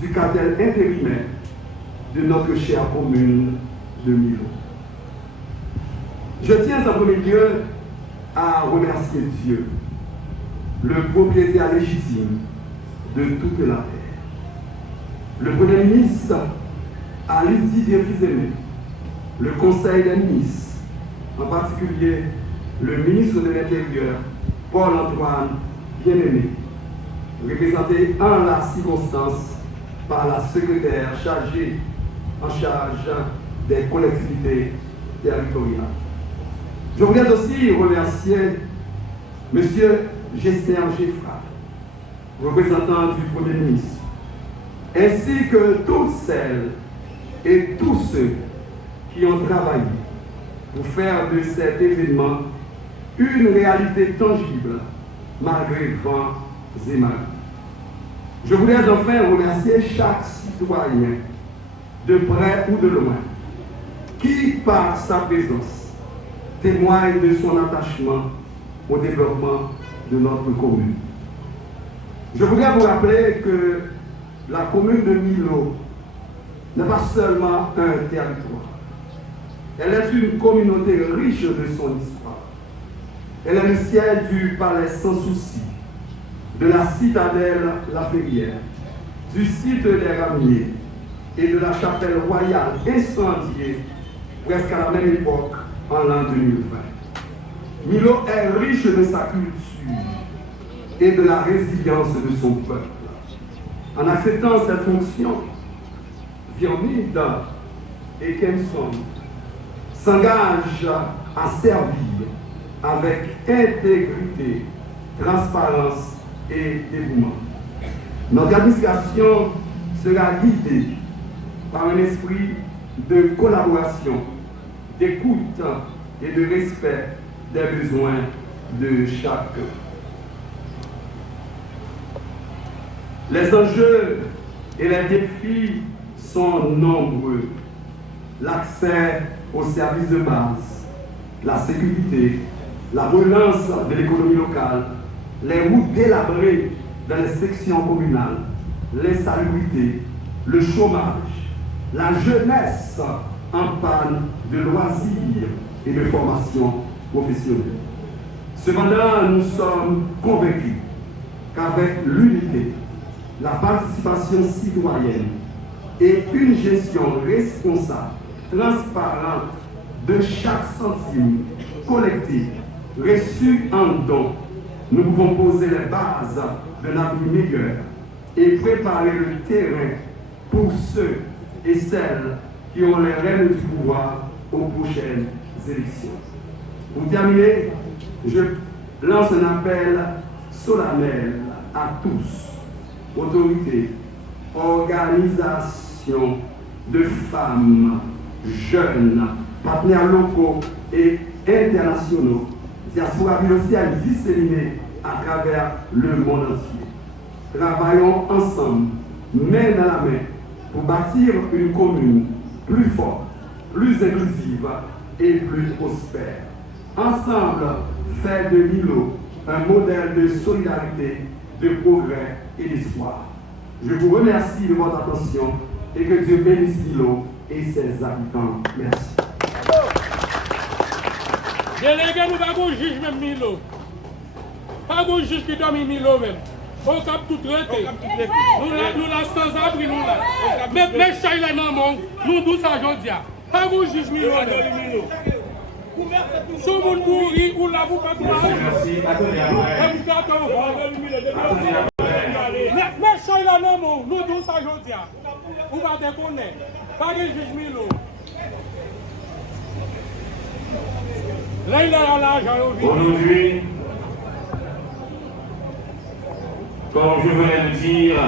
du cartel intérimaire de notre chère commune de Milo. Je tiens en premier lieu à remercier Dieu, le propriétaire légitime de toute la terre. Le Premier ministre Aristide Fils-Aimé, le Conseil des ministres, en particulier le ministre de l'Intérieur, Paul-Antoine Bien-Aimé, représenté en la circonstance par la secrétaire en charge des collectivités territoriales. Je voudrais aussi remercier M. Gessner Geffra, représentant du Premier ministre, ainsi que toutes celles et tous ceux qui ont travaillé pour faire de cet événement une réalité tangible malgré vents et marées. Je voudrais enfin remercier chaque citoyen, de près ou de loin, qui, par sa présence, témoigne de son attachement au développement de notre commune. Je voudrais vous rappeler que la commune de Milo n'est pas seulement un territoire. Elle est une communauté riche de son histoire. Elle est le ciel du palais sans souci, de la citadelle La Ferrière, du site des Ramiers et de la chapelle royale incendiée presque à la même époque en l'an 2020. Milo est riche de sa culture et de la résilience de son peuple. En acceptant cette fonction, Viamide et Kemson s'engagent à servir avec intégrité, transparence et dévouement. Notre administration sera guidée par un esprit de collaboration, d'écoute et de respect des besoins de chacun. Les enjeux et les défis sont nombreux. L'accès aux services de base, la sécurité, la relance de l'économie locale, les routes délabrées dans les sections communales, l'insalubrité, le chômage, la jeunesse en panne de loisirs et de formation professionnelle. Cependant, nous sommes convaincus qu'avec l'unité, la participation citoyenne et une gestion responsable, transparente de chaque centime collecté, reçu en don, nous pouvons poser les bases d'un avenir meilleur et préparer le terrain pour ceux et celles qui ont les rênes du pouvoir aux prochaines élections. Pour terminer, je lance un appel solennel à tous, autorités, organisations de femmes, jeunes, partenaires locaux et internationaux, diaspora financière disséminée à travers le monde entier. Travaillons ensemble, main dans la main, pour bâtir une commune plus forte, plus inclusive et plus prospère. Ensemble, faire de Milo un modèle de solidarité, de progrès et d'espoir. Je vous remercie de votre attention et que Dieu bénisse Milo et ses habitants. Merci. Délégué, nous avons un juge même Milo. Pas un juge qui dorme Milo même. On cap tout traité. Nous la sans abri, nous là. Mais Chaïla non, nous tous à Jodia. Pas un juge Milo. Si vous mourrez ou là, vous faites mais Chaïla non, nous tous à Jodia. Vous va déconner. Pas de juge Milo. Aujourd'hui, comme je venais de dire,